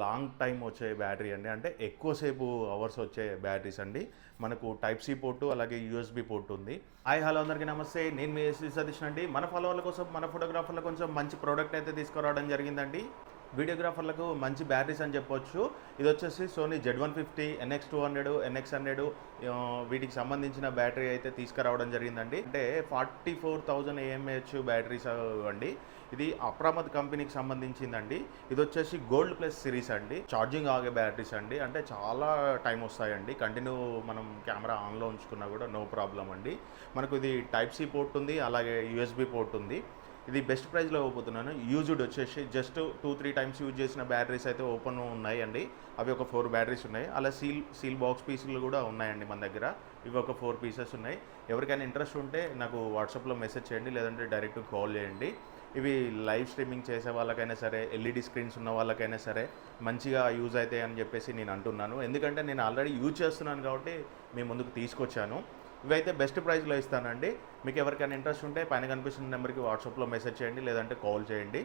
Long time వచ్చే battery అండి, అంటే ఎక్కువసేపు అవర్స్ వచ్చే బ్యాటరీస్ అండి. మనకు టైప్ సి పోర్టు అలాగే యూఎస్బి పోర్ట్ ఉంది. హాయ్ హలో అందరికీ నమస్తే, నేను మీ ఎస్వి సతీష్ అండి. మన ఫాలోవర్ల కోసం, మన ఫోటోగ్రాఫర్ల కోసం మంచి ప్రోడక్ట్ అయితే తీసుకురావడం జరిగిందండి. వీడియోగ్రాఫర్లకు మంచి బ్యాటరీస్ అని చెప్పొచ్చు. ఇది వచ్చేసి సోనీ Z150, NX200, NX100 వీటికి సంబంధించిన బ్యాటరీ అయితే తీసుకురావడం జరిగిందండి. అంటే 44,000 AMAH బ్యాటరీస్ అండి. ఇది అప్రామద్ కంపెనీకి సంబంధించిందండి. ఇది వచ్చేసి గోల్డ్ ప్లస్ సిరీస్ అండి. ఛార్జింగ్ ఆగే బ్యాటరీస్ అండి, అంటే చాలా టైం వస్తాయండి. కంటిన్యూ మనం కెమెరా ఆన్లో ఉంచుకున్నా కూడా నో ప్రాబ్లం అండి. మనకు ఇది టైప్ సి పోర్ట్ ఉంది, అలాగే యూఎస్బి పోర్ట్ ఉంది. ఇది బెస్ట్ ప్రైస్లో ఇవ్వబోతున్నాను. యూజ్డ్ వచ్చేసి జస్ట్ 2-3 టైమ్స్ యూజ్ చేసిన బ్యాటరీస్ అయితే ఓపెన్ ఉన్నాయి అండి. అవి ఒక 4 బ్యాటరీస్ ఉన్నాయి. అలా సీల్ బాక్స్ పీసులు కూడా ఉన్నాయండి మన దగ్గర. ఇవి ఒక 4 పీసెస్ ఉన్నాయి. ఎవరికైనా ఇంట్రెస్ట్ ఉంటే నాకు వాట్సాప్లో మెసేజ్ చేయండి, లేదంటే డైరెక్ట్ కాల్ చేయండి. ఇవి లైవ్ స్ట్రీమింగ్ చేసే వాళ్ళకైనా సరే, ఎల్ఈడి స్క్రీన్స్ ఉన్న వాళ్ళకైనా సరే మంచిగా యూజ్ అవుతాయి అని చెప్పేసి నేను అంటున్నాను. ఎందుకంటే నేను ఆల్రెడీ యూజ్ చేస్తున్నాను కాబట్టి మీ ముందుకు తీసుకొచ్చాను. ఇవైతే బెస్ట్ ప్రైస్లో ఇస్తానండి. మీకు ఎవరికైనా ఇంట్రెస్ట్ ఉంటే పైన కనిపిస్తున్న నెంబర్కి వాట్సాప్లో మెసేజ్ చేయండి, లేదంటే కాల్ చేయండి.